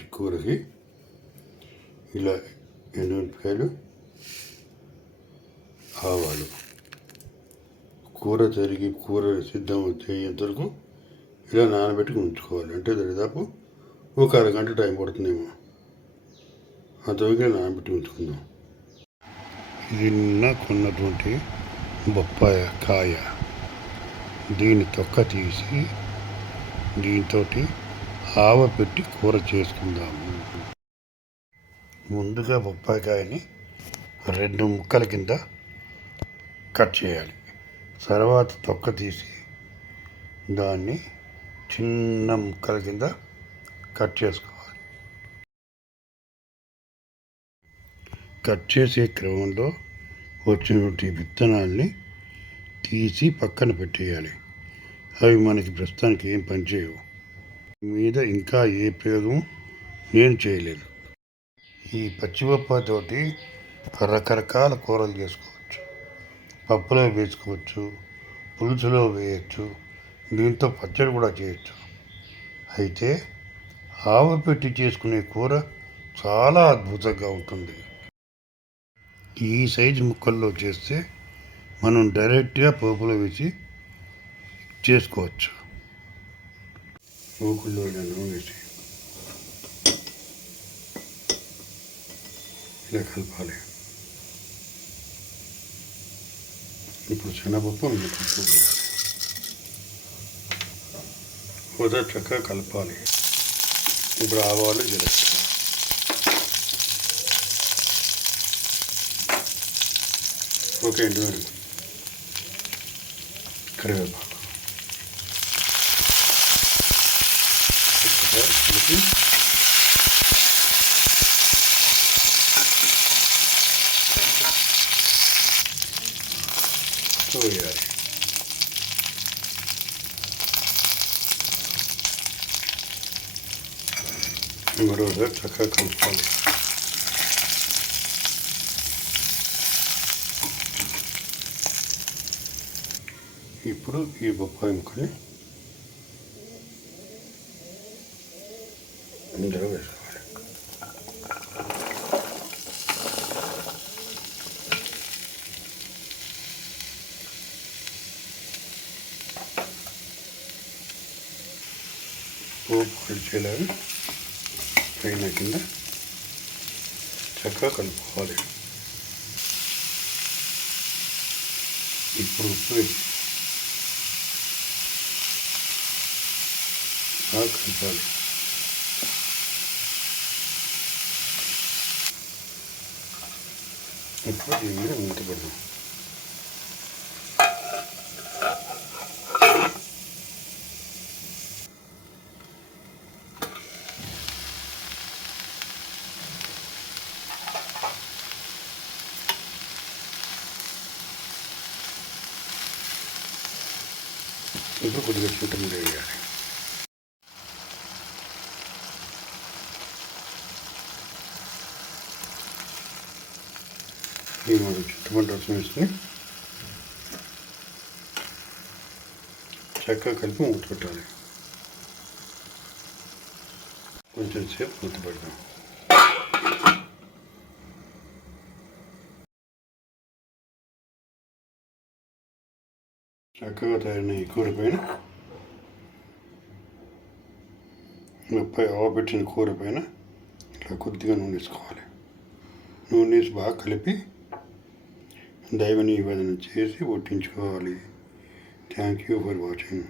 పెట్టి కూరకి ఇలా ఎండుమిరపకాయలు, ఆవాలు, కూర తరిగి కూర సిద్ధం అయ్యేంత వరకు ఇలా నానబెట్టుకు ఉంచుకోవాలి. అంటే దాదాపు ఒక అరగంట టైం పడుతుందేమో. అంతవరకు నానబెట్టి ఉంచుకుందాం. ఇది నిన్న కొన్నటువంటి బొప్పాయ కాయ. దీని తొక్క తీసి దీంతో ఆవ పెట్టి కూర చేసుకుందాము. ముందుగా బొప్పాయికాయని 2 ముక్కల కింద కట్ చేయాలి. తర్వాత తొక్క తీసి దాన్ని చిన్న ముక్కల కింద కట్ చేసుకోవాలి. కట్ చేసే క్రమంలో వచ్చినటువంటి విత్తనాల్ని తీసి పక్కన పెట్టేయాలి. అవి మనకి ప్రస్తుతానికి ఏం పనిచేయవు. మీద ఇంకా ఏ ప్రయోగం నేను చేయలేదు. ఈ పచ్చిబొప్పాయితోటి రకరకాల కూరలు చేసుకోవచ్చు. పప్పులో వేసుకోవచ్చు, పులుసులో వేయచ్చు, దీంతో పచ్చడి కూడా చేయొచ్చు. అయితే ఆవ పెట్టి చేసుకునే కూర చాలా అద్భుతంగా ఉంటుంది. ఈ సైజు ముక్కల్లో చేస్తే మనం డైరెక్ట్గా పోపులో వేసి చేసుకోవచ్చు. పోపుల్లో నూనె వేసి ఇలా కలపాలి. ఇప్పుడు శనగపప్పు మినపప్పు కూడా చక్కగా కలపాలి. ఇప్పుడు ఆవాలు, జీలకర్ర, ఒక ఎండుమిరపకాయ, కరివేపాకు కలిపి వేయాలి. మరోసారి చక్కగా కలుపుకోవాలి. ఇప్పుడు ఈ బొప్పాయి ముక్కని ఇందులో వేసుకోవాలి. పోపు కలిసేలాగా పైన కింద చక్కగా కలుపుకోవాలి. ఇప్పుడు ఉప్పు వేసి కలపాలి. ఇప్పుడు దీని మీద మూత పెడదాం. ఇప్పుడు కొద్దిగా చింతపండు వేయాలి. ఈ మనం చింతపండు రసం వేసుకొని చక్కగా కలిపి మూత పెట్టాలి. కొంచెం సేపు మూత పెడదాం. చక్కగా తయారైన ఈ కూర పైన ఆవపెట్టిన కూర పైన ఇట్లా కొద్దిగా నూనె వేసుకోవాలి. నూనె వేసి బాగా కలిపి దైవ నివేదన చేసి వడ్డించుకోవాలి. Thank you for watching.